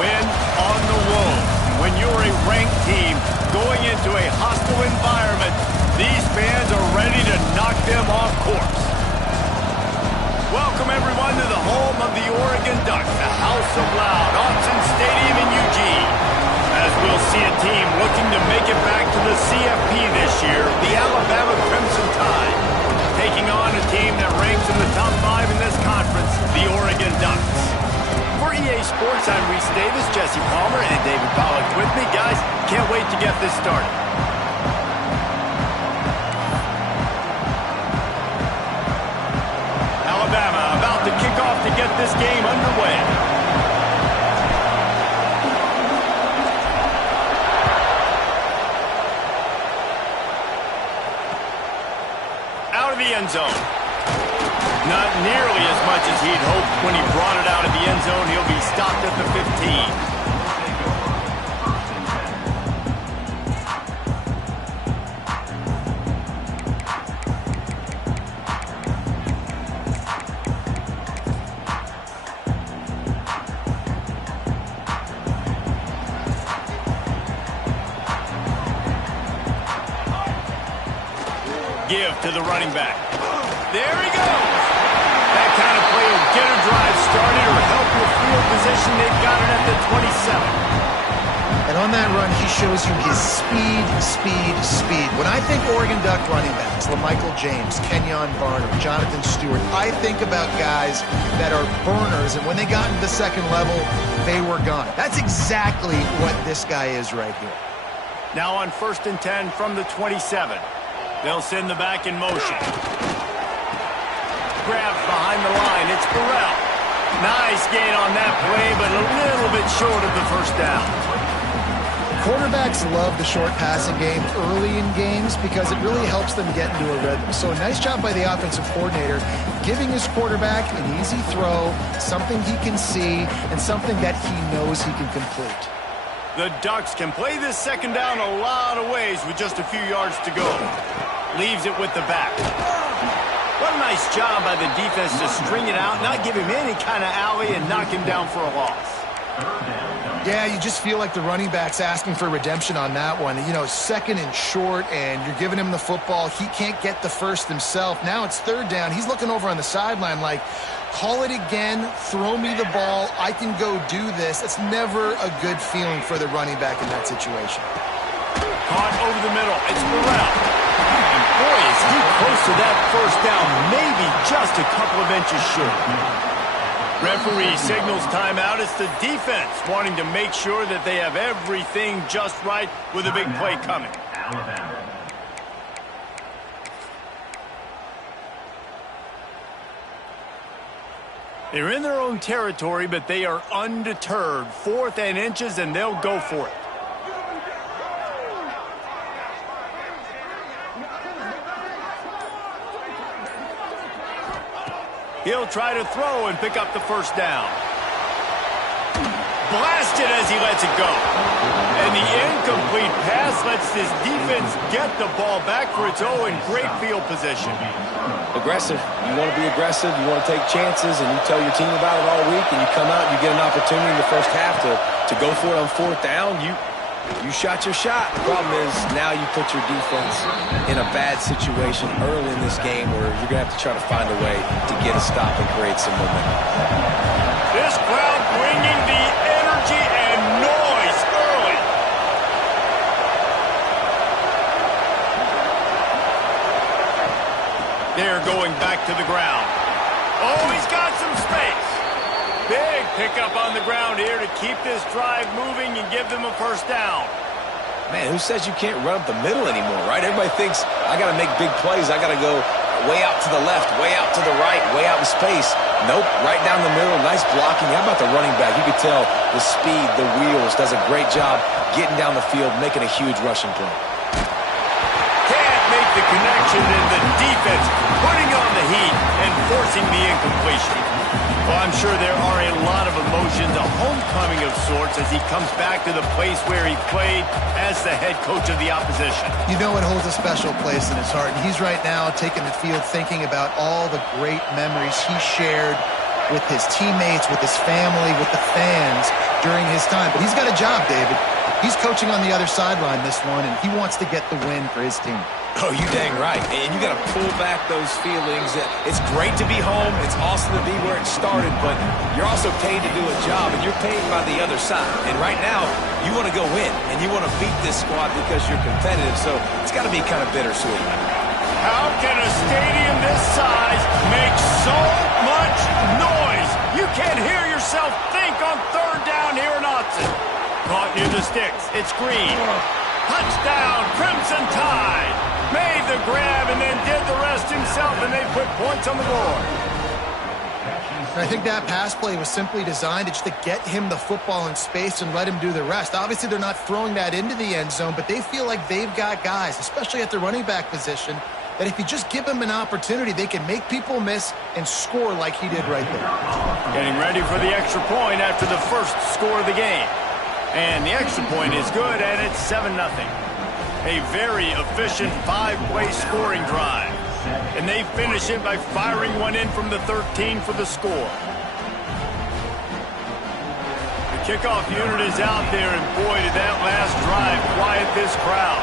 win on the road. When you're a ranked team going into a hostile environment, these fans are ready to knock them off course. Welcome, everyone, to the home of the Oregon Ducks, the House of Loud, Autzen Stadium in Eugene. As we'll see a team looking to make it back to the CFP this year, the Alabama Crimson Tide, taking on a team that ranks in the top 5 in this conference, the Oregon Ducks. For EA Sports, I'm Reese Davis, Jesse Palmer, and David Pollack with me. Guys, can't wait to get this started. Alabama about to kick off to get this game underway. Out of the end zone. Not nearly as much as he'd hoped when he brought it out of the end zone. He'll be stopped at the 15. Give to the running back. There he goes. That kind of play will get a drive started or help your field position. They've got it at the 27. And on that run, he shows you his speed. When I think Oregon Duck running backs, LaMichael James, Kenyon Barner, Jonathan Stewart, I think about guys that are burners, and when they got into the second level, they were gone. That's exactly what this guy is right here. Now on 1st and 10 from the 27. They'll send the back in motion. Grabs behind the line. It's Burrell. Nice gain on that play, but a little bit short of the first down. Quarterbacks love the short passing game early in games because it really helps them get into a rhythm. So a nice job by the offensive coordinator giving his quarterback an easy throw, something he can see, and something that he knows he can complete. The Ducks can play this second down a lot of ways with just a few yards to go. Leaves it with the back. What a nice job by the defense to string it out, not give him any kind of alley, and knock him down for a loss. Yeah, you just feel like the running back's asking for redemption on that one. You know, second and short, and you're giving him the football. He can't get the first himself. Now it's third down. He's looking over on the sideline like, call it again, throw me the ball, I can go do this. It's never a good feeling for the running back in that situation. Caught over the middle. It's Burrell. And boy, is he close to that first down, maybe just a couple of inches short. Referee signals timeout. It's the defense wanting to make sure that they have everything just right with a big play coming. They're in their own territory, but they are undeterred. 4th and inches, and they'll go for it. He'll try to throw and pick up the first down. Blasted as he lets it go. And the incomplete pass lets this defense get the ball back for its own great field position. Aggressive. You want to be aggressive. You want to take chances, and you tell your team about it all week, and you come out and you get an opportunity in the first half to go for it on 4th down. You shot your shot. The problem is now you put your defense in a bad situation early in this game where you're going to have to try to find a way to get a stop and create some momentum. This crowd bringing the energy and noise early. They're going back to the ground. Oh, he's got some space. Big pickup on the ground here to keep this drive moving and give them a first down. Man, who says you can't run up the middle anymore, right? Everybody thinks, I got to make big plays. I got to go way out to the left, way out to the right, way out in space. Nope, right down the middle. Nice blocking. How about the running back? You could tell the speed, the wheels, does a great job getting down the field, making a huge rushing play. Can't make the connection, and the defense putting on the heat and forcing the incompletion. Well, I'm sure there are a lot of emotions, a homecoming of sorts, as he comes back to the place where he played as the head coach of the opposition. You know it holds a special place in his heart, and he's right now taking the field thinking about all the great memories he shared with his teammates, with his family, with the fans during his time. But he's got a job, David. He's coaching on the other sideline this one, and he wants to get the win for his team. Oh, you dang right. And you got to pull back those feelings. It's great to be home. It's awesome to be where it started, but you're also paid to do a job, and you're paid by the other side. And right now, you want to go win, and you want to beat this squad because you're competitive, so it's got to be kind of bittersweet. How can a stadium this size make so much noise? You can't hear yourself think on third down here in Austin. Caught near the sticks. It's Green. Touchdown, Crimson Tide. Made the grab and then did the rest himself, and they put points on the board. I think that pass play was simply designed just to get him the football in space and let him do the rest. Obviously, they're not throwing that into the end zone, but they feel like they've got guys, especially at the running back position, that if you just give them an opportunity, they can make people miss and score like he did right there. Getting ready for the extra point after the first score of the game. And the extra point is good, and it's 7-0. A very efficient 5-play scoring drive. And they finish it by firing one in from the 13 for the score. The kickoff unit is out there, and boy, did that last drive quiet this crowd.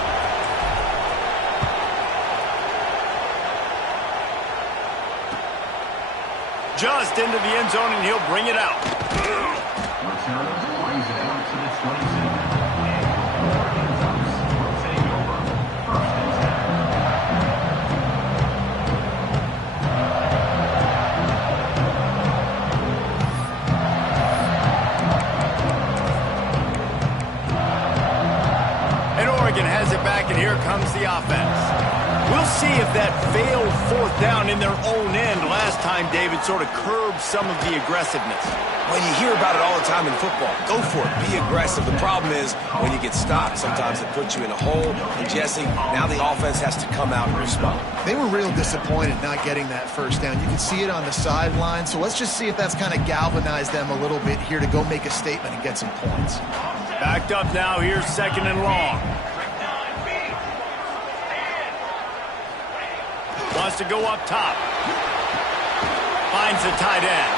Just into the end zone, and he'll bring it out. Has it back, and here comes the offense. We'll see if that failed fourth down in their own end last time, David, sort of curbed some of the aggressiveness. When you hear about it all the time in football, go for it. Be aggressive. The problem is when you get stopped, sometimes it puts you in a hole. And, Jesse, now the offense has to come out and respond. They were real disappointed not getting that first down. You can see it on the sideline. So let's just see if that's kind of galvanized them a little bit here to go make a statement and get some points. Backed up now. Here's 2nd and long. Wants to go up top. Finds the tight end.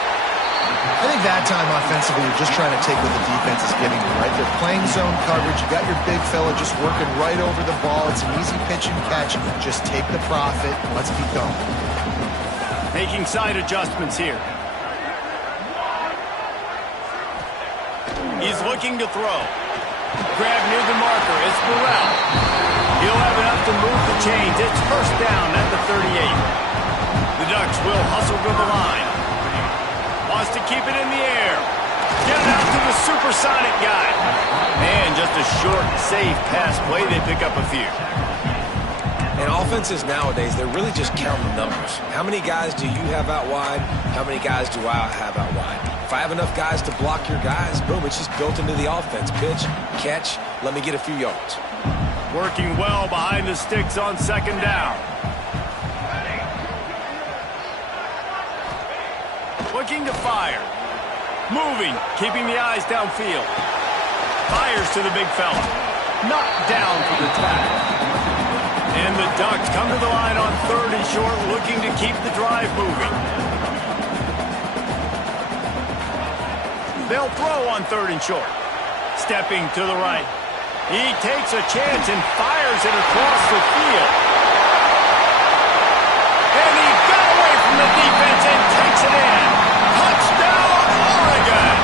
I think that time offensively, you're just trying to take what the defense is giving you, right? They're playing zone coverage. You got your big fella just working right over the ball. It's an easy pitch and catch. Just take the profit. Let's keep going. Making side adjustments here. He's looking to throw. Grab near the marker. It's Burrell. He'll have enough to move the chains. It's first down at the 38. The Ducks will hustle to the line. Wants to keep it in the air. Get it out to the supersonic guy. And just a short, safe pass play. They pick up a few. And offenses nowadays, they're really just counting numbers. How many guys do you have out wide? How many guys do I have out wide? If I have enough guys to block your guys, boom, it's just built into the offense. Pitch, catch, let me get a few yards. Working well behind the sticks on 2nd down. Looking to fire. Moving, keeping the eyes downfield. Fires to the big fella. Knocked down for the tackle. And the Ducks come to the line on 3rd and short, looking to keep the drive moving. They'll throw on 3rd and short. Stepping to the right. He takes a chance and fires it across the field. And he got away from the defense and takes it in. Touchdown, Oregon!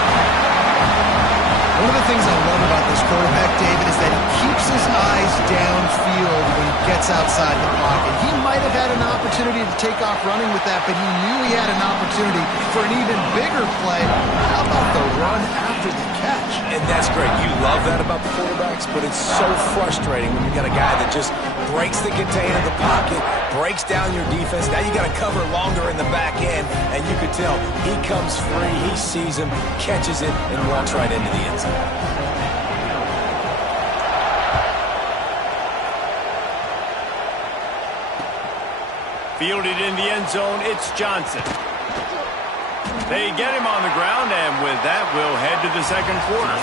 One of the things I love about this quarterback, David, is that he keeps his eyes downfield when he gets outside the pocket. He might have had an opportunity to take off running with that, but he knew he had an opportunity for an even bigger play. How about the run after the catch? And that's great. You love that about the quarterbacks, but it's so frustrating when you got a guy that just breaks the contain of the pocket, breaks down your defense. Now you got to cover longer in the back end, and you could tell he comes free, he sees him, catches it, and walks right into the end zone. Fielded in the end zone, it's Johnson. They get him on the ground, and with that, we'll head to the 2nd quarter.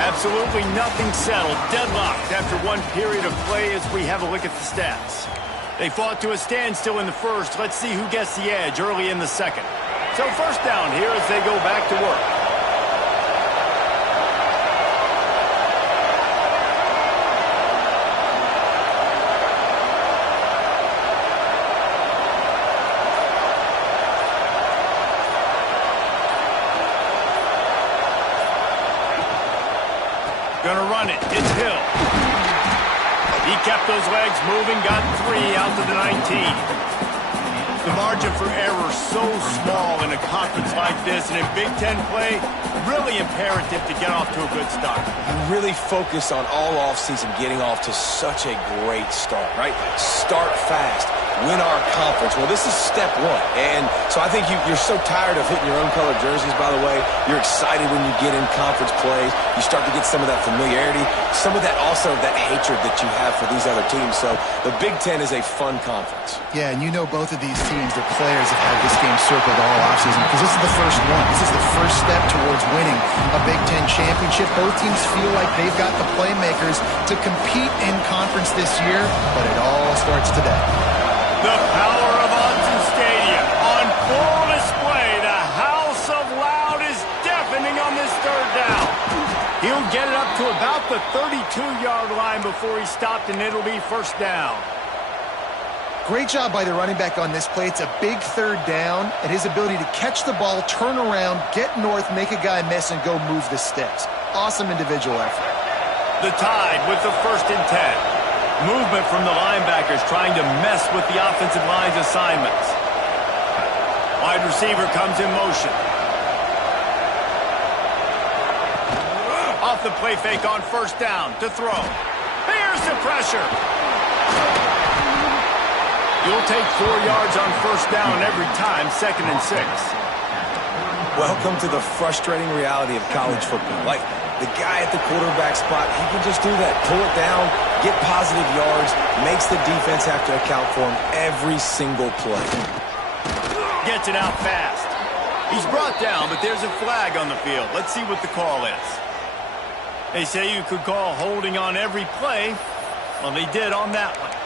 Absolutely nothing settled, deadlocked after one period of play as we have a look at the stats. They fought to a standstill in the first. Let's see who gets the edge early in the 2nd. So first down here as they go back to work. Gonna run it. It's Hill. He kept those legs moving, got 3 out to the 19. The margin for error so small in a conference like this, and in Big Ten play, really imperative to get off to a good start. You really focus on all offseason getting off to such a great start, right? Start fast. Win our conference. Well, this is step 1. And so I think you're so tired of hitting your own colored jerseys, by the way. You're excited when you get in conference plays. You start to get some of that familiarity, some of that also that hatred that you have for these other teams. So the Big Ten is a fun conference. Yeah, and you know both of these teams, their players have had this game circled all offseason because this is the first one. This is the first step towards winning a Big Ten championship. Both teams feel like they've got the playmakers to compete in conference this year, but it all starts today. The power of Ncaa Stadium on full display. The house of loud is deafening on this third down. He'll get it up to about the 32-yard line before he stopped, and it'll be first down. Great job by the running back on this play. It's a big third down, and his ability to catch the ball, turn around, get north, make a guy miss, and go move the sticks. Awesome individual effort. The Tide with the 1st and 10. Movement from the linebackers trying to mess with the offensive line's assignments. Wide receiver comes in motion. Off the play fake on first down to throw. Here's the pressure. You'll take 4 yards on first down every time, 2nd and 6. Welcome to the frustrating reality of college football. Like, the guy at the quarterback spot, he can just do that. Pull it down, get positive yards, makes the defense have to account for him every single play. Gets it out fast. He's brought down, but there's a flag on the field. Let's see what the call is. They say you could call holding on every play. Well, they did on that one.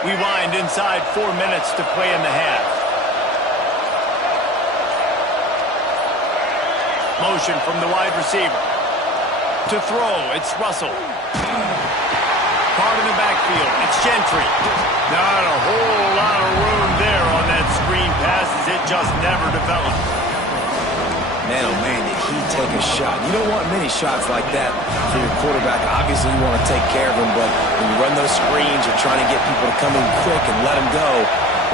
We wind inside 4 minutes to play in the half. Motion from the wide receiver. To throw, it's Russell. Caught in the backfield, it's Gentry. Not a whole lot of room there on that screen pass as it just never developed. Man, oh man, did he take a shot. You don't want many shots like that for your quarterback. Obviously, you want to take care of him, but when you run those screens, you're trying to get people to come in quick and let him go.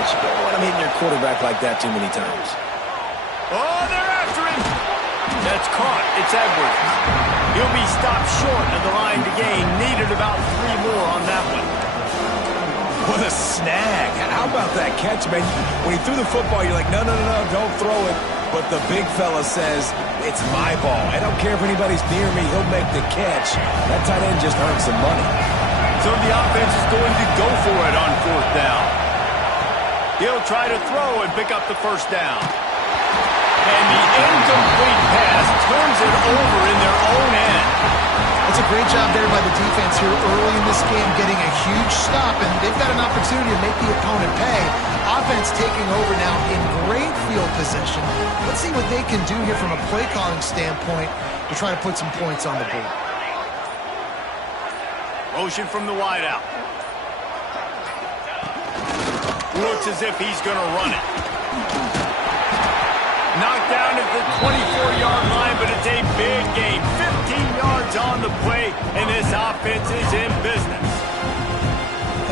But you don't want him hitting your quarterback like that too many times. Oh, they're after him. That's caught. It's Edwards. He'll be stopped short of the line to gain. Needed about 3 more on that one. What a snag. How about that catch, man? When he threw the football, you're like, no, don't throw it. But the big fella says, it's my ball. I don't care if anybody's near me. He'll make the catch. That tight end just earned some money. So the offense is going to go for it on 4th down. He'll try to throw and pick up the first down. And the incomplete pass turns it over in their own end. It's a great job there by the defense here early in this game, getting a huge stop, and they've got an opportunity to make the opponent pay. Offense taking over now in great field position. Let's see what they can do here from a play calling standpoint to try to put some points on the board. Motion from the wideout. Looks as if he's going to run it. Knocked down at the 24-yard line, but it's a big game. 15 yards on the play, and this offense is in business.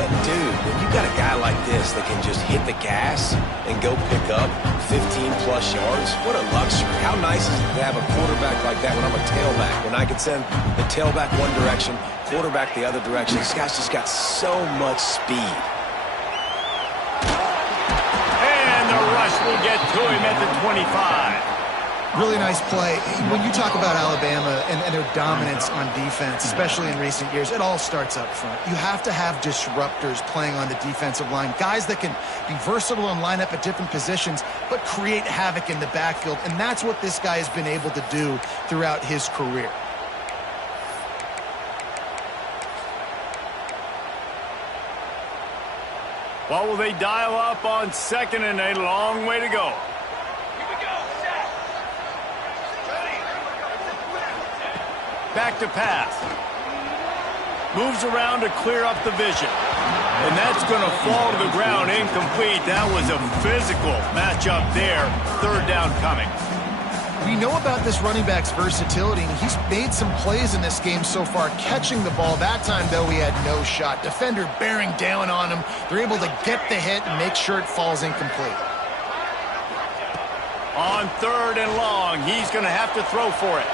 And dude, when you got a guy like this that can just hit the gas and go pick up 15-plus yards, what a luxury. How nice is it to have a quarterback like that when I'm a tailback? When I can send the tailback one direction, quarterback the other direction. This guy's just got so much speed. Will get to him at the 25. Really nice play. When you talk about Alabama and their dominance on defense, especially in recent years, it all starts up front. You have to have disruptors playing on the defensive line, guys that can be versatile and line up at different positions, but create havoc in the backfield, and that's what this guy has been able to do throughout his career. What will they dial up on second and a long way to go? Back to pass. Moves around to clear up the vision. And that's going to fall to the ground incomplete. That was a physical matchup there. Third down coming. We know about this running back's versatility, and he's made some plays in this game so far, catching the ball. That time, though, he had no shot. Defender bearing down on him. They're able to get the hit and make sure it falls incomplete. On third and long, he's going to have to throw for it.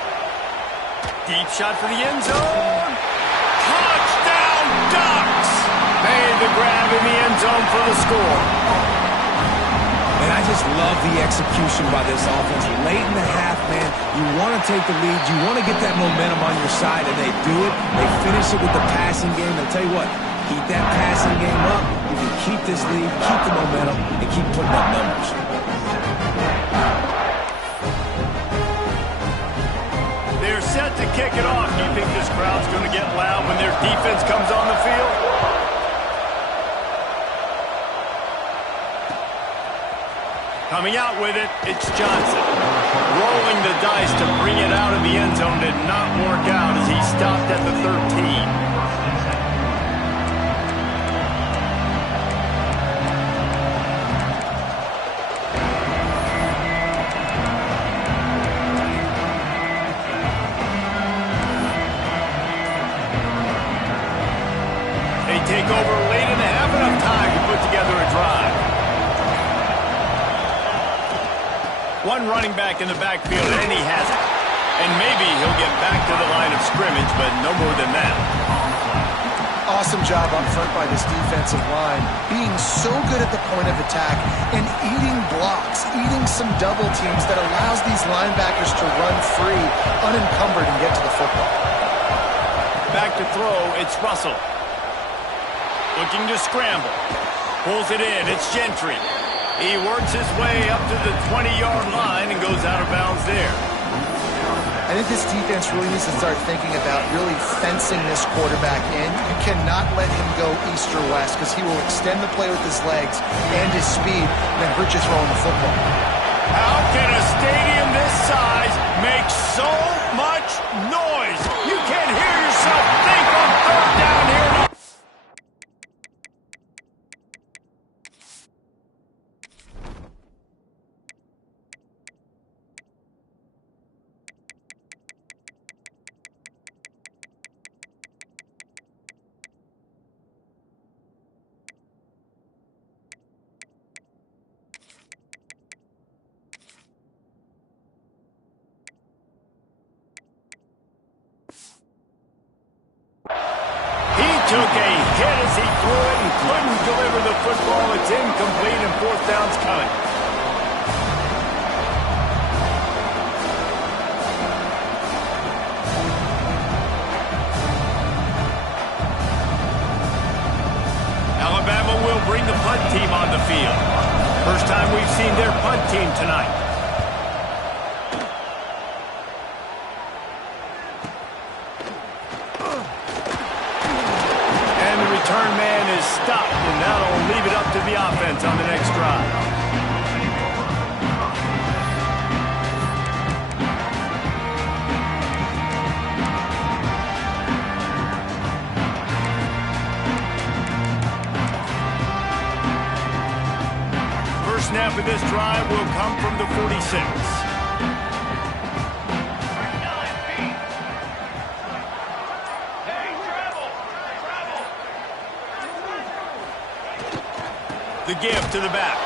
Deep shot for the end zone. Touchdown, Ducks! Made the grab in the end zone for the score. And I just love the execution by this offense. Late in the half, man, you want to take the lead. You want to get that momentum on your side, and they do it. They finish it with the passing game. I'll tell you what, keep that passing game up. You can keep this lead, keep the momentum, and keep putting up numbers. They're set to kick it off. Do you think this crowd's going to get loud when their defense comes on the field? Coming out with it, it's Johnson. Rolling the dice to bring it out of the end zone did not work out as he stopped at the 13. Take over late in the half, enough time to put together a drive. One running back in the backfield, and he has it. And maybe he'll get back to the line of scrimmage, but no more than that. Awesome job up front by this defensive line, being so good at the point of attack and eating blocks, eating some double teams that allows these linebackers to run free, unencumbered, and get to the football. Back to throw, it's Russell. Looking to scramble. Pulls it in. It's Gentry. He works his way up to the 20-yard line and goes out of bounds there. I think this defense really needs to start thinking about really fencing this quarterback in. You cannot let him go east or west because he will extend the play with his legs and his speed and then hurt you throwing the football. How can a stadium this size make so much noise? You can't hear yourself think on third down here. Took a hit as he threw it and couldn't deliver the football. It's incomplete and fourth down's coming. Alabama will bring the punt team on the field. First time we've seen their punt team tonight. Return man is stopped, and that'll leave it up to the offense on the next drive. First snap of this drive will come from the 46. The give to the back.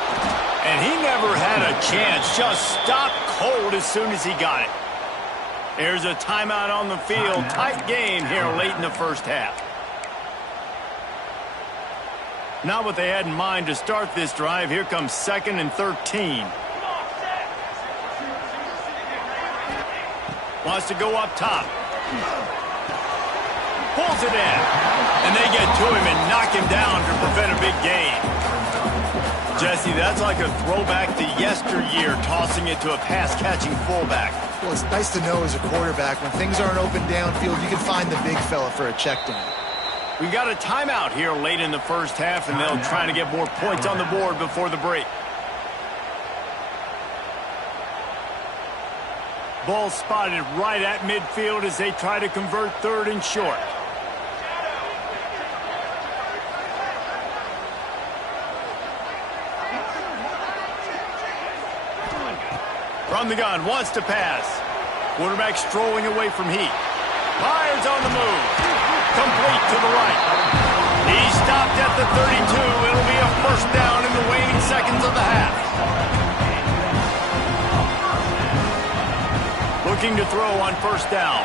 And he never had a chance. Just stopped cold as soon as he got it. There's a timeout on the field. Tight game here late in the first half. Not what they had in mind to start this drive. Here comes second and 13. Wants to go up top. Pulls it in. And they get to him and knock him down to prevent a big gain. Jesse, that's like a throwback to yesteryear, tossing it to a pass-catching fullback. Well, it's nice to know as a quarterback, when things aren't open downfield, you can find the big fella for a check down. We got a timeout here late in the first half, and they'll try to get more points on the board before the break. Ball spotted right at midfield as they try to convert 3rd and short. From the gun, wants to pass. Quarterback strolling away from heat. Fires on the move. Complete to the right. He stopped at the 32. It'll be a first down in the waning seconds of the half. Looking to throw on first down.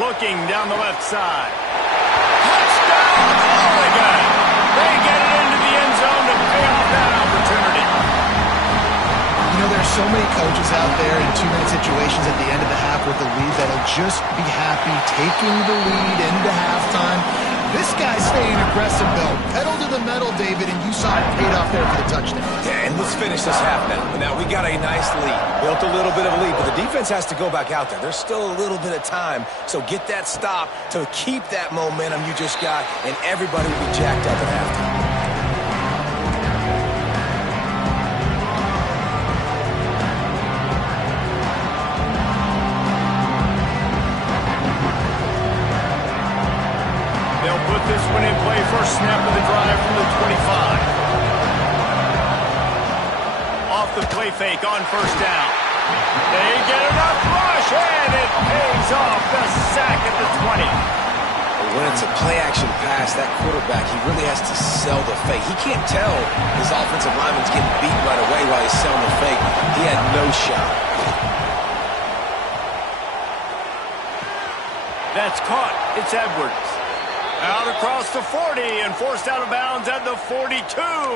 Looking down the left side. Touchdown, Oregon! They get it into the end zone to pay off that opportunity. You know, there's so many coaches out there in 2-minute situations at the end of the half with the lead that'll just be happy taking the lead into halftime. This guy's staying aggressive, though. Pedal to the metal, David, and you saw it paid off there for the touchdown. Yeah, and let's finish this half now. Now, we got a nice lead. Built a little bit of a lead, but the defense has to go back out there. There's still a little bit of time, so get that stop to keep that momentum you just got, and everybody will be jacked up at halftime. This one in play, first snap of the drive from the 25. Off the play fake on first down. They get enough rush, and it pays off the sack at the 20. When it's a play-action pass, that quarterback, he really has to sell the fake. He can't tell his offensive lineman's getting beat right away while he's selling the fake. He had no shot. That's caught. It's Edwards. Out across the 40 and forced out of bounds at the 42,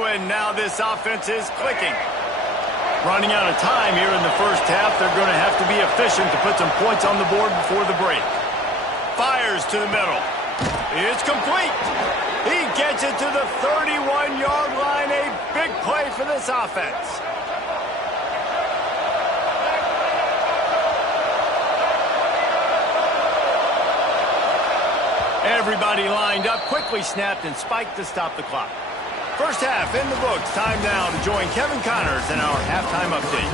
and now this offense is clicking. Running out of time here in the first half. They're going to have to be efficient to put some points on the board before the break. Fires to the middle. It's complete. He gets it to the 31-yard line. A big play for this offense. Everybody lined up, quickly snapped and spiked to stop the clock. First half in the books. Time now to join Kevin Connors in our halftime update.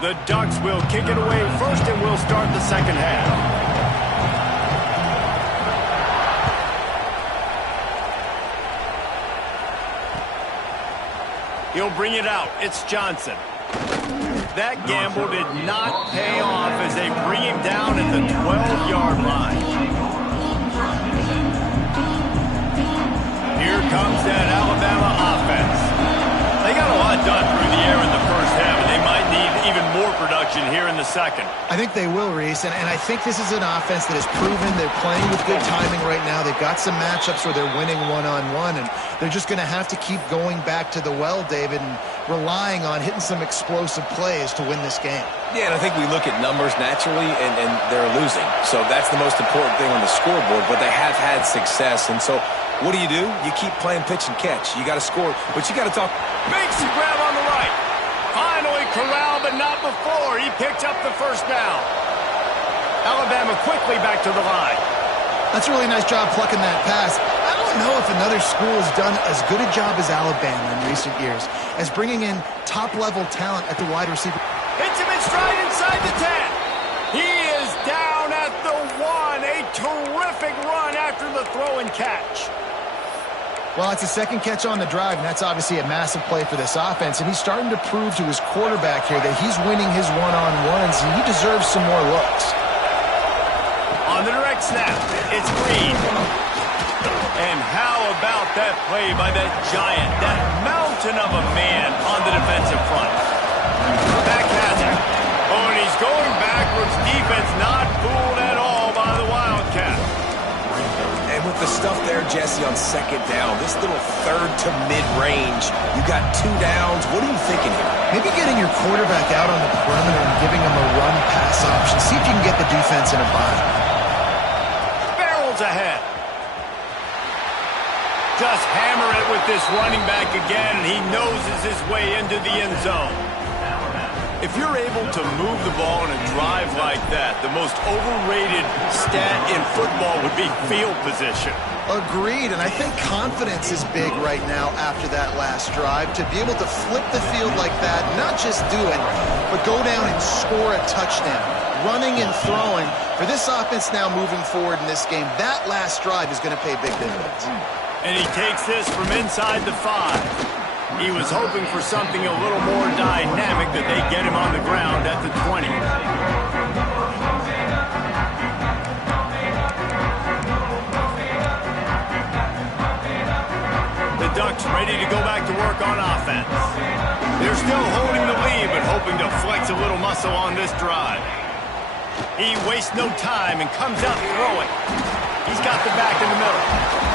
The Ducks will kick it away first, and we'll start the second half. He'll bring it out. It's Johnson. That gamble did not pay off as they bring him down at the 12-yard line. Here comes that Alabama offense. They got a lot done through the air in the first half, and they might need even more production here in the second. I think they will, Reese, and I think this is an offense that has proven they're playing with good timing right now. They've got some matchups where they're winning one-on-one, and they're just going to have to keep going back to the well, David, and relying on hitting some explosive plays to win this game. Yeah, and I think we look at numbers naturally, and they're losing. So that's the most important thing on the scoreboard, but they have had success. And so what do? You keep playing pitch and catch. You got to score, but you got to talk. Makes the grab on the right. Finally corralled, but not before. He picked up the first down. Alabama quickly back to the line. That's a really nice job plucking that pass. I don't know if another school has done as good a job as Alabama in recent years as bringing in top-level talent at the wide receiver. Hits him in stride inside the 10. He is down at the 1. A terrific run after the throw and catch. Well, it's a second catch on the drive, and that's obviously a massive play for this offense. And he's starting to prove to his quarterback here that he's winning his one-on-ones, and he deserves some more looks. On the direct snap, it's Green. And how about that play by that giant, that mountain of a man on the defensive front? Back has it. Oh, and he's going backwards. Defense not fooled at all by the Wildcat. And with the stuff there, Jesse, on second down, this little third to mid-range, you got 2 downs. What are you thinking here? Maybe getting your quarterback out on the perimeter and giving him a run-pass option. See if you can get the defense in a bind. Barrels ahead. Just hammer it with this running back again, and he noses his way into the end zone. If you're able to move the ball in a drive like that, the most overrated stat in football would be field position. Agreed, and I think confidence is big right now after that last drive. To be able to flip the field like that, not just do it, but go down and score a touchdown. Running and throwing, for this offense now moving forward in this game, that last drive is going to pay big dividends. And he takes this from inside the 5. He was hoping for something a little more dynamic, that they get him on the ground at the 20. The Ducks ready to go back to work on offense. They're still holding the lead, but hoping to flex a little muscle on this drive. He wastes no time and comes out throwing. He's got the back in the middle.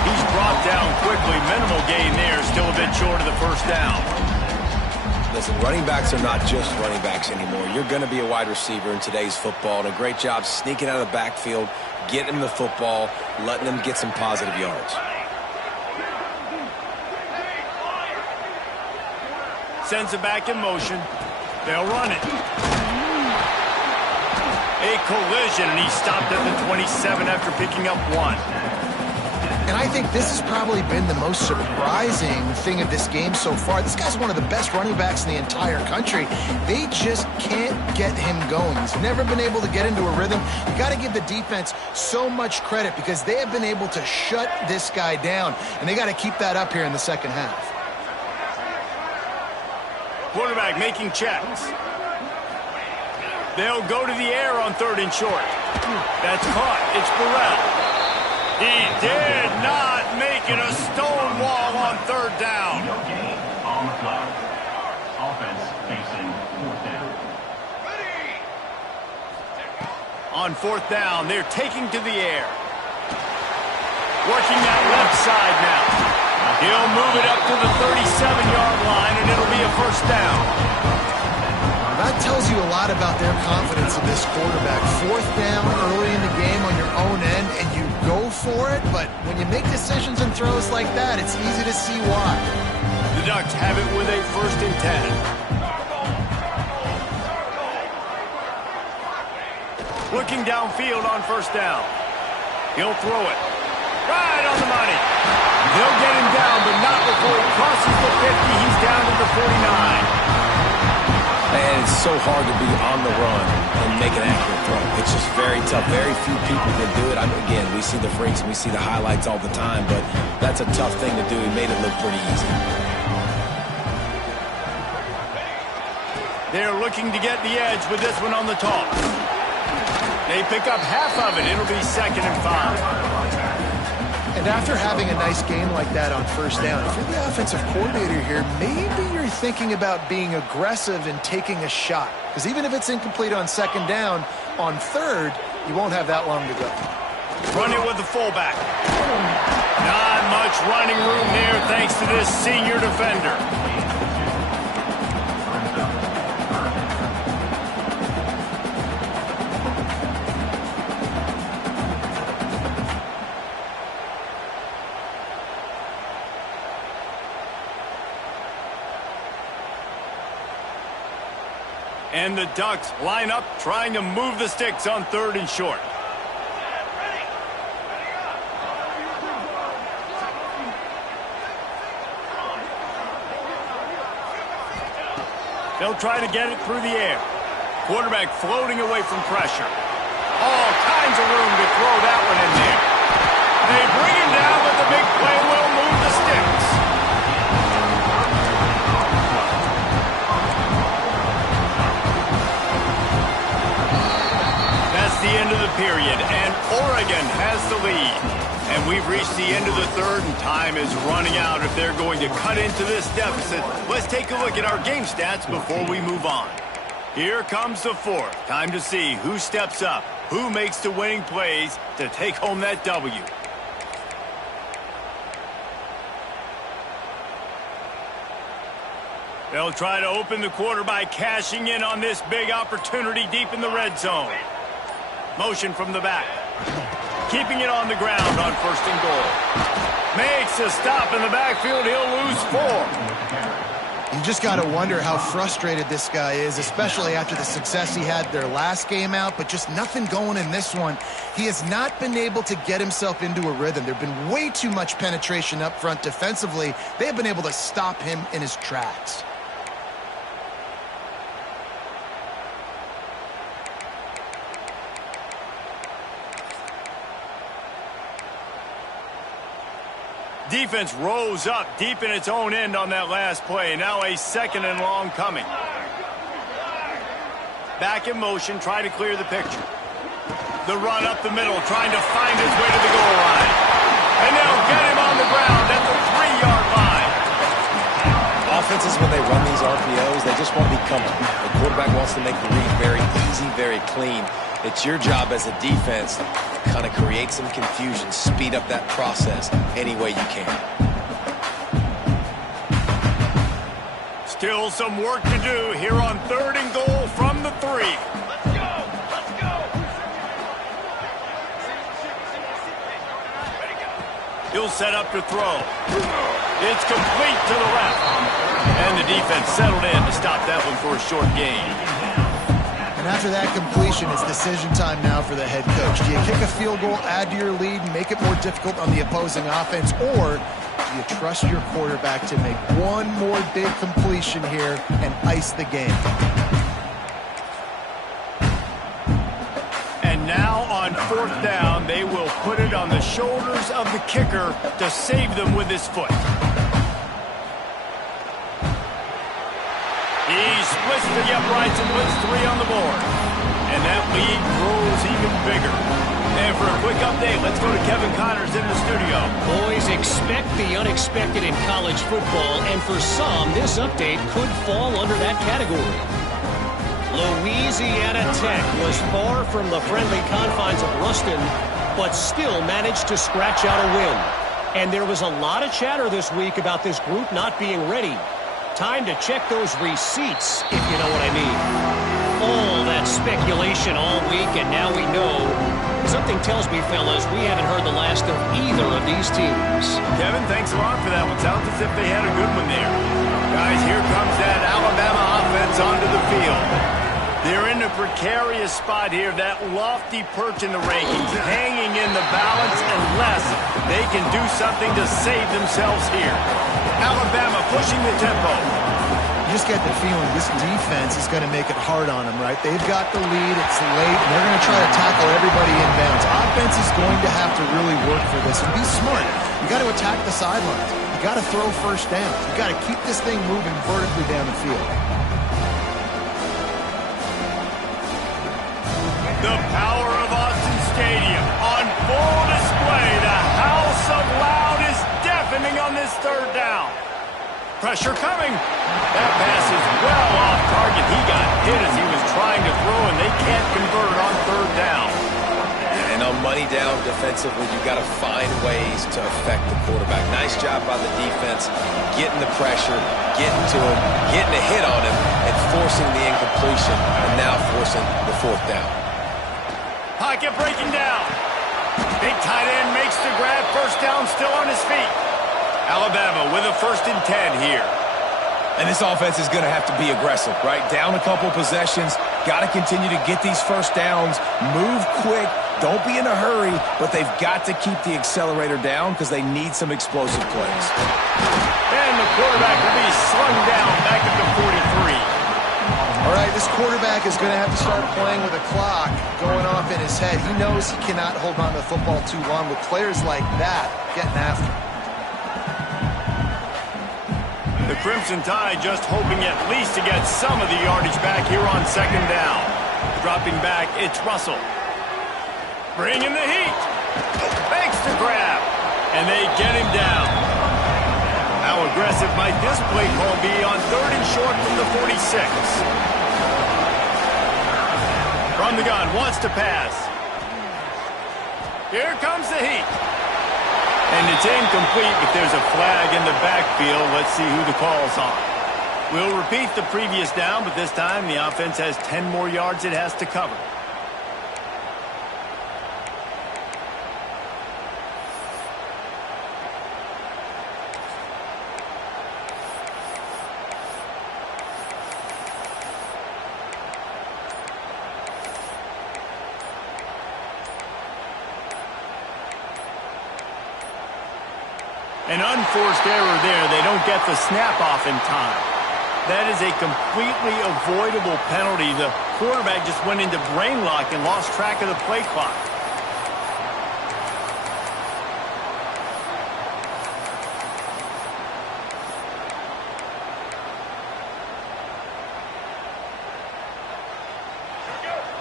He's brought down quickly. Minimal gain there. Still a bit short of the first down. Listen, running backs are not just running backs anymore. You're going to be a wide receiver in today's football. And a great job sneaking out of the backfield, getting them the football, letting them get some positive yards. Sends it back in motion. They'll run it. A collision, and he stopped at the 27 after picking up 1. And I think this has probably been the most surprising thing of this game so far. This guy's one of the best running backs in the entire country. They just can't get him going. He's never been able to get into a rhythm. You got to give the defense so much credit because they have been able to shut this guy down, and they got to keep that up here in the second half. Quarterback making checks. They'll go to the air on 3rd and short. That's caught. It's Burrell. He did not make it a stone wall on 3rd down. On the fly. Offense facing 4th down. On 4th down, they're taking to the air. Working that left side now. He'll move it up to the 37-yard line, and it'll be a 1st down. That tells you a lot about their confidence in this quarterback. 4th down early in the game on your own end, and you go for it, but when you make decisions and throws like that, it's easy to see why. The Ducks have it with a 1st and 10. Looking downfield on 1st down. He'll throw it. Right on the money. They'll get him down, but not before he crosses the 50. He's down to the 49. And it's so hard to be on the run and make an accurate throw. It's just very tough. Very few people can do it. Again, we see the freaks and we see the highlights all the time, but that's a tough thing to do. He made it look pretty easy. They're looking to get the edge with this one on the toss. They pick up half of it. It'll be 2nd and 5. And after having a nice game like that on 1st down, if you're the offensive coordinator here, maybe you're thinking about being aggressive and taking a shot. Because even if it's incomplete on 2nd down, on 3rd, you won't have that long to go. Run it with the fullback. Not much running room there thanks to this senior defender. And the Ducks line up, trying to move the sticks on 3rd and short. They'll try to get it through the air. Quarterback floating away from pressure. All kinds of room to throw that one in there. They bring him down, but the big play will move the sticks. The end of the period, and Oregon has the lead. And we've reached the end of the 3rd, and time is running out if they're going to cut into this deficit. Let's take a look at our game stats before we move on. Here comes the 4th. Time to see who steps up, who makes the winning plays to take home that W. They'll try to open the quarter by cashing in on this big opportunity deep in the red zone. Motion from the back. Keeping it on the ground on 1st and goal. Makes a stop in the backfield. He'll lose 4. You just got to wonder how frustrated this guy is, especially after the success he had their last game out, but just nothing going in this one. He has not been able to get himself into a rhythm. There's been way too much penetration up front defensively. They have been able to stop him in his tracks. Defense rose up deep in its own end on that last play. Now a 2nd and long coming. Back in motion, try to clear the picture. The run up the middle, trying to find his way to the goal line. And they'll get him on the ground at the 3-yard line. Offenses, when they run these RPOs, they just want to be comfortable. The quarterback wants to make the read very easy, very clean. It's your job as a defense to kind of create some confusion, speed up that process any way you can. Still some work to do here on 3rd and goal from the 3. Let's go! Let's go! He'll set up to throw. It's complete to the left. And the defense settled in to stop that one for a short gain. And after that completion, it's decision time now for the head coach. Do you kick a field goal, add to your lead, and make it more difficult on the opposing offense, or do you trust your quarterback to make one more big completion here and ice the game? And now on 4th down, they will put it on the shoulders of the kicker to save them with his foot. He splits the uprights and puts 3 on the board. And that lead grows even bigger. And for a quick update, let's go to Kevin Connors in the studio. Boys, expect the unexpected in college football, and for some, this update could fall under that category. Louisiana Tech was far from the friendly confines of Ruston, but still managed to scratch out a win. And there was a lot of chatter this week about this group not being ready. Time to check those receipts, if you know what I mean. All that speculation all week, and now we know. Something tells me, fellas, we haven't heard the last of either of these teams. Kevin, thanks a lot for that one. Sounds as if they had a good one there. Guys, here comes that Alabama offense onto the field. They're in a precarious spot here, that lofty perch in the rankings, hanging in the balance unless they can do something to save themselves here. Alabama pushing the tempo. You just get the feeling this defense is going to make it hard on them, right? They've got the lead, it's late, and they're going to try to tackle everybody inbounds. Offense is going to have to really work for this and be smart. You got to attack the sidelines. You got to throw 1st down. You got to keep this thing moving vertically down the field. The power of Austin Stadium on full display. The house of loud is deafening on this 3rd down. Pressure coming. That pass is well off target. He got hit as he was trying to throw, and they can't convert on 3rd down. And on money down defensively, you got to find ways to affect the quarterback. Nice job by the defense, getting the pressure, getting to him, getting a hit on him, and forcing the incompletion, and now forcing the 4th down. Pocket breaking down. Big tight end makes the grab. 1st down, still on his feet. Alabama with a 1st and 10 here. And this offense is going to have to be aggressive, right? Down a couple possessions. Got to continue to get these 1st downs. Move quick. Don't be in a hurry, but they've got to keep the accelerator down because they need some explosive plays. And the quarterback will be slung down back at the 43. All right, this quarterback is going to have to start playing with a clock going off in his head. He knows he cannot hold on to the football too long with players like that getting after him. The Crimson Tide just hoping at least to get some of the yardage back here on 2nd down. Dropping back, it's Russell. Bringing the heat. Makes the grab. And they get him down. How aggressive might this play call be on 3rd and short from the 46? From the gun, wants to pass. Here comes the heat. And it's incomplete, but there's a flag in the backfield. Let's see who the call's on. We'll repeat the previous down, but this time the offense has 10 more yards it has to cover. An unforced error there. They don't get the snap off in time. That is a completely avoidable penalty. The quarterback just went into brain lock and lost track of the play clock.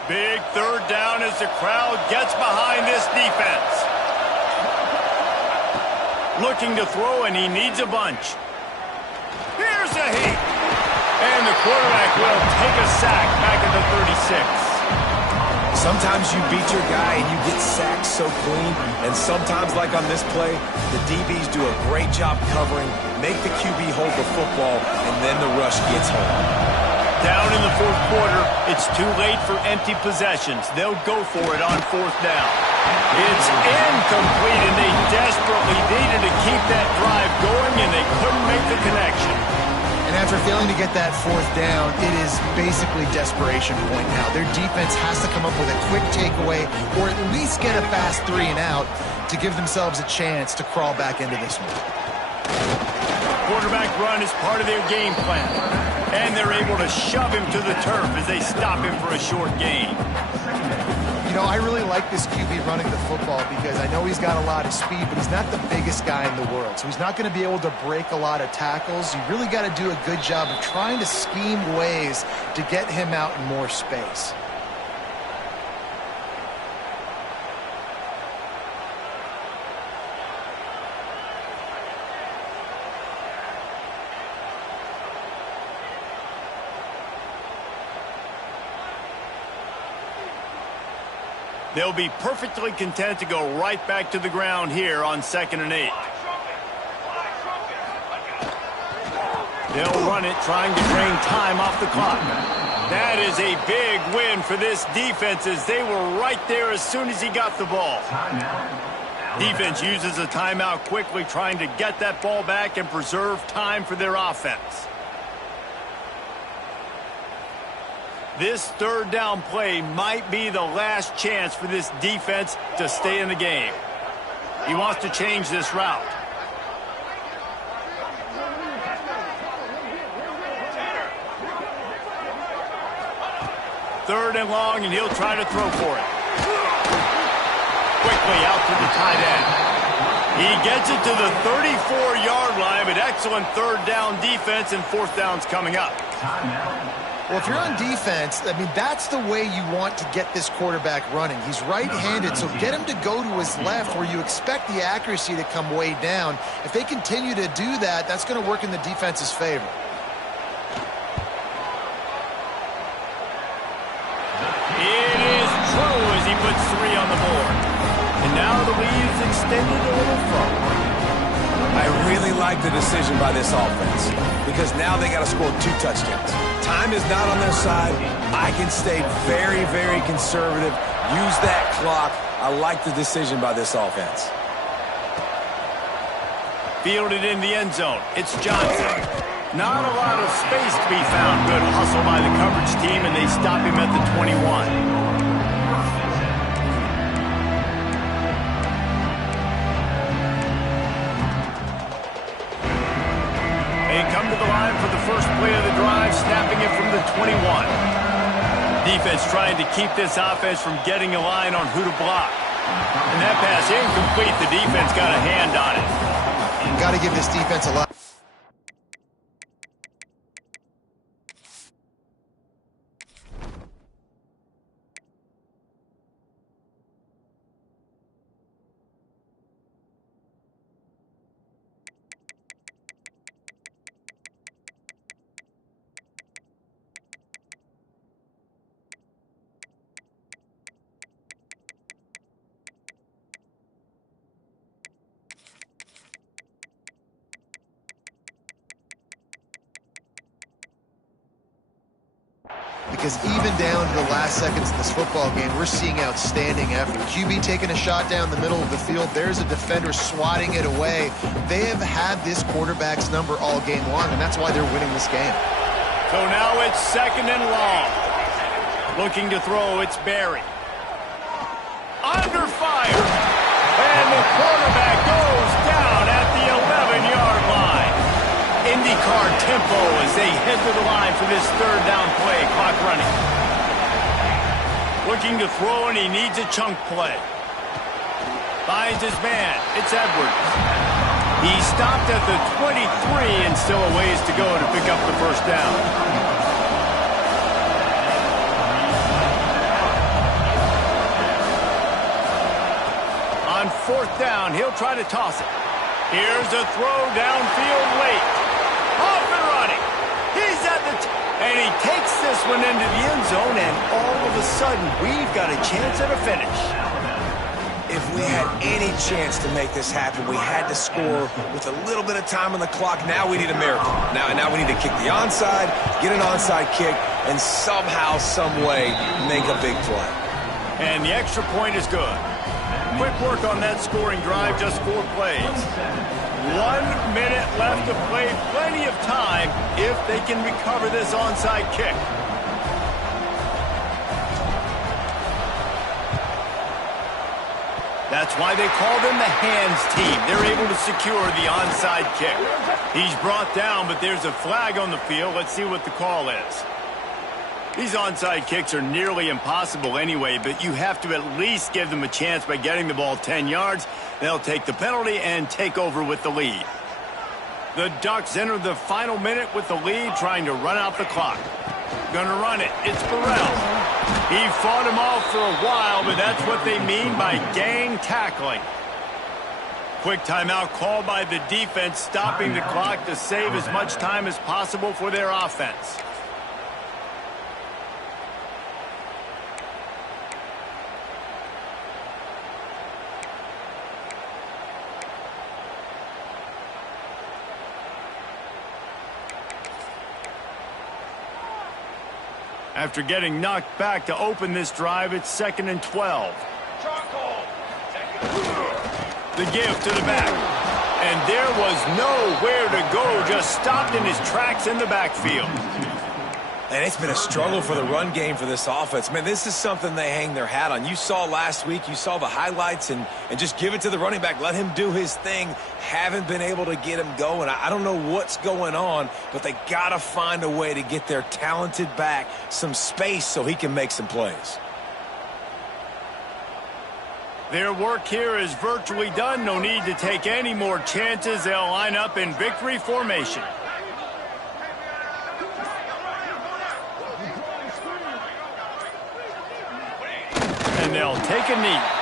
Big third down as the crowd gets behind this defense. Looking to throw, and he needs a bunch. Here's a heat. And the quarterback will take a sack back at the 36. Sometimes you beat your guy and you get sacked so clean, and sometimes, like on this play, the DBs do a great job covering, make the QB hold the football, and then the rush gets home. Down in the fourth quarter, it's too late for empty possessions. They'll go for it on fourth down. It's incomplete, and they desperately needed to keep that drive going, and they couldn't make the connection. And after failing to get that fourth down, it is basically desperation point now. Their defense has to come up with a quick takeaway or at least get a fast 3 and out to give themselves a chance to crawl back into this one. Quarterback run is part of their game plan, and they're able to shove him to the turf as they stop him for a short gain. You know, I really like this QB running the football because I know he's got a lot of speed, but he's not the biggest guy in the world. So he's not going to be able to break a lot of tackles. You really got to do a good job of trying to scheme ways to get him out in more space. They'll be perfectly content to go right back to the ground here on 2nd and 8. They'll run it, trying to drain time off the clock. That is a big win for this defense as they were right there as soon as he got the ball. Defense uses a timeout quickly, trying to get that ball back and preserve time for their offense. This third down play might be the last chance for this defense to stay in the game. He wants to change this route. Third and long, and he'll try to throw for it. Quickly out to the tight end. He gets it to the 34-yard line, but excellent third down defense, and fourth down's coming up. Well, if you're on defense, I mean, that's the way you want to get this quarterback running. He's right-handed, so get him to go to his left where you expect the accuracy to come way down. If they continue to do that, that's going to work in the defense's favor. It is true as he puts 3 on the board. And now the lead is extended a little further. I really like the decision by this offense because now they got to score 2 touchdowns. Time is not on their side. I can stay very, very conservative. Use that clock. I like the decision by this offense. Fielded in the end zone. It's Johnson. Not a lot of space to be found. Good hustle by the coverage team, and they stop him at the 21. Come to the line for the first play of the drive, snapping it from the 21. Defense trying to keep this offense from getting a line on who to block. And that pass incomplete. The defense got a hand on it. Got to give this defense a lot. because even down to the last seconds of this football game, we're seeing outstanding effort. QB taking a shot down the middle of the field. There's a defender swatting it away. They have had this quarterback's number all game long, and that's why they're winning this game. So now it's 2nd and long. Looking to throw, it's Barry. Under fire. And the quarterback goes down at the 11-yard line. IndyCar tempo as they head to the line for this 3rd down play. Clock running. Looking to throw, and he needs a chunk play. Finds his man. It's Edwards. He stopped at the 23 and still a ways to go to pick up the 1st down. On 4th down, he'll try to toss it. Here's a throw downfield late. Off and running. He's at the and he takes this one into the end zone, and all of a sudden, we've got a chance at a finish. If we had any chance to make this happen, we had to score with a little bit of time on the clock. Now we need a miracle. Now we need to kick the onside, get an onside kick, and somehow, some way, make a big play. And the extra point is good. Quick work on that scoring drive, just 4 plays. 1 minute left to play, plenty of time if they can recover this onside kick. That's why they call them the hands team. They're able to secure the onside kick. He's brought down, but there's a flag on the field. Let's see what the call is. These onside kicks are nearly impossible anyway, but you have to at least give them a chance by getting the ball 10 yards. They'll take the penalty and take over with the lead. The Ducks enter the final minute with the lead, trying to run out the clock. Gonna run it. It's Burrell. He fought him off for a while, but that's what they mean by gang tackling. Quick timeout called by the defense, stopping the clock to save as much time as possible for their offense. After getting knocked back to open this drive, it's 2nd and 12. The give to the back. And there was nowhere to go, just stopped in his tracks in the backfield. And it's been a struggle for the run game for this offense. Man, this is something they hang their hat on. You saw last week, you saw the highlights, and just give it to the running back. Let him do his thing. Haven't been able to get him going. I don't know what's going on, but they got to find a way to get their talented back some space so he can make some plays. Their work here is virtually done. No need to take any more chances. They'll line up in victory formation. And they'll take a knee.